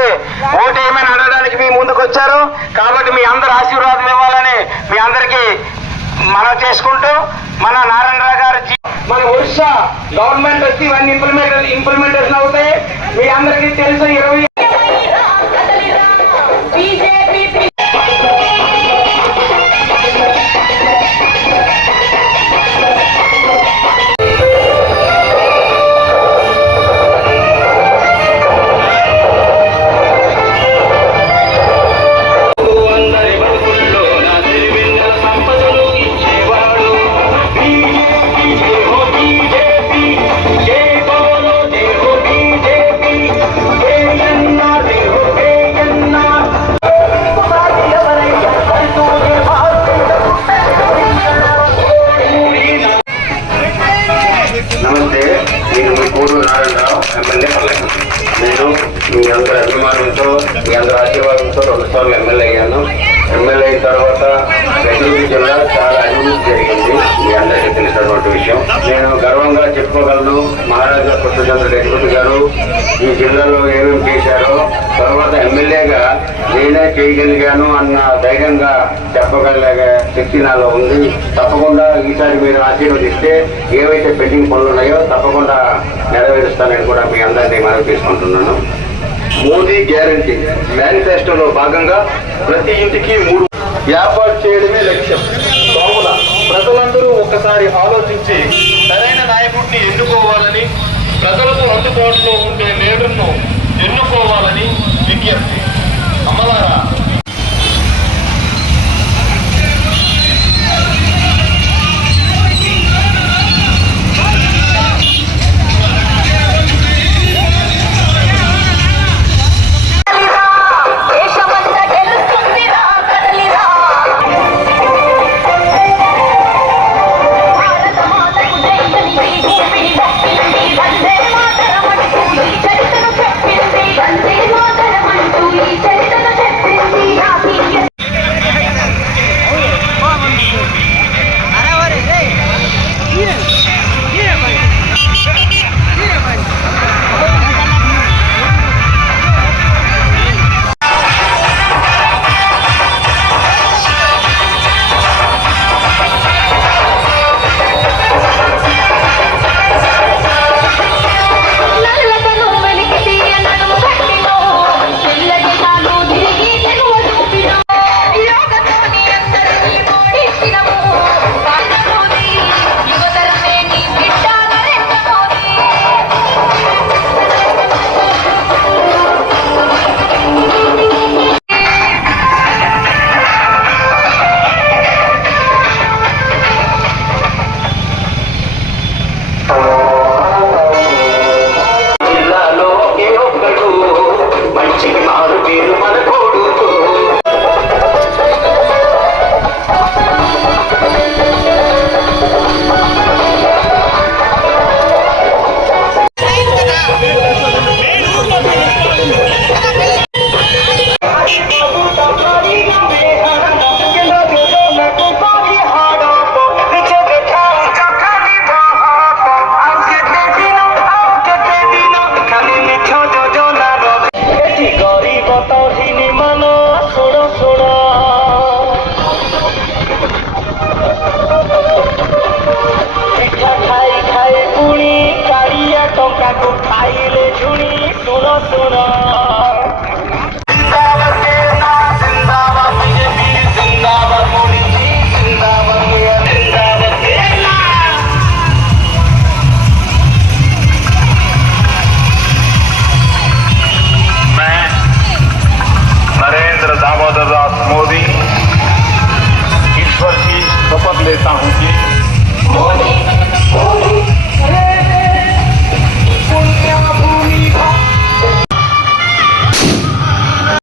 ఓటేసి ఓటేయమని అడగడానికి మీ ముందుకు వచ్చారు. కాబట్టి మీ అందరు ఆశీర్వాదం ఇవ్వాలని మీ అందరికీ మనం చేసుకుంటూ మన నారాయణరావు గారు మన ఒరిస్సా గవర్నమెంట్ వచ్చి ఇవన్నీ ఇంప్లిమెంట్ ఇంప్లిమెంటేషన్ అవుతాయి. మీ అందరికీ తెలుసు ఇరవై ఆశీర్వాదంతో ఎమ్మెల్యే అయ్యాను. ఎమ్మెల్యే అయిన తర్వాత నెల్లూరు జిల్లా చాలా అభివృద్ధి జరిగింది. మీ అందరికీ తెలిసినటువంటి విషయం. నేను గర్వంగా చెప్పుకోగలను. మహారాజా కృష్ణచంద్ర రెడ్డి గారు ఈ జిల్లాలో ఏమేమి చేశారో తర్వాత ఎమ్మెల్యేగా నేనే చేయగలిగాను అన్న ధైర్యంగా చెప్పగలిగే శక్తి నాలో ఉంది. తప్పకుండా ఈసారి మీరు ఆశీర్వదిస్తే ఏవైతే పెండింగ్ పనులు ఉన్నాయో తప్పకుండా నెరవేరుస్తానని కూడా మీ అందరినీ మనవి తీసుకుంటున్నాను. మోదీ గ్యారంటీ. మేనిఫెస్టోలో భాగంగా ప్రతి ఇంటికి మూడు ఏర్పాటు చేయడమే లక్ష్యం. కావున ప్రజలందరూ ఒక్కసారి ఆలోచించి సరైన నాయకుడిని ఎన్నుకోవాలని ప్రజలకు అందుబాటులో ఉండే లీడర్ను ఎన్నుకోవాలని విజ్ఞప్తి. అమలారా?